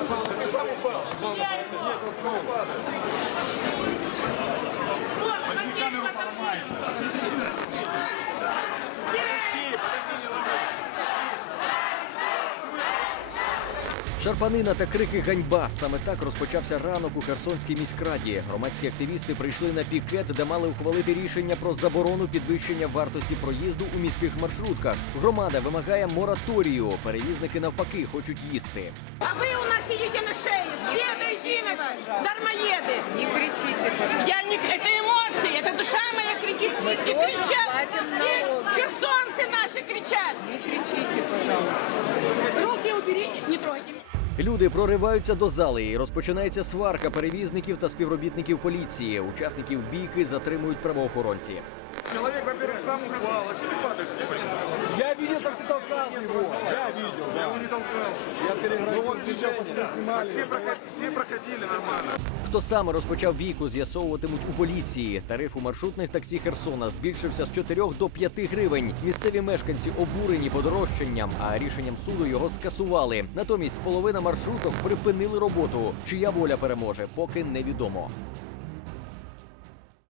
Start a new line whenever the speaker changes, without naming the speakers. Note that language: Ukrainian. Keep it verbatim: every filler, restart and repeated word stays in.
Шарпанина та крики «Ганьба» – саме так розпочався ранок у Херсонській міськраді. Громадські активісти прийшли на пікет, де мали ухвалити рішення про заборону підвищення вартості проїзду у міських маршрутках. Громада вимагає мораторію, перевізники навпаки хочуть їсти.
А ви у нас сидите на шее, все до единого, дармоеды.
Не кричите, пожалуйста.
Я не... Это эмоции, это душа моя кричит.
Мы
И
тоже
кричат,
платим
все
налоги.
херсонцы наши кричат.
Не кричите, пожалуйста.
Руки уберите, не трогайте меня.
Люди прориваються до зали і розпочинається сварка перевізників та співробітників поліції. Учасників бійки затримують правоохоронці.
Человек, во-первых, сам упал. А что ты падаешь, не понимаю?
Я видел, как ты толкал его. Я видел.
Я его не толкал.
Я переградил.
Ну, вот движение. А все, проход... все проходили нормально.
Хто саме розпочав бійку, з'ясовуватимуть у поліції. Тариф у маршрутних таксі Херсона збільшився з чотирьох до п'яти гривень. Місцеві мешканці обурені подорожчанням, а рішенням суду його скасували. Натомість половина маршруток припинили роботу. Чия воля переможе, поки невідомо.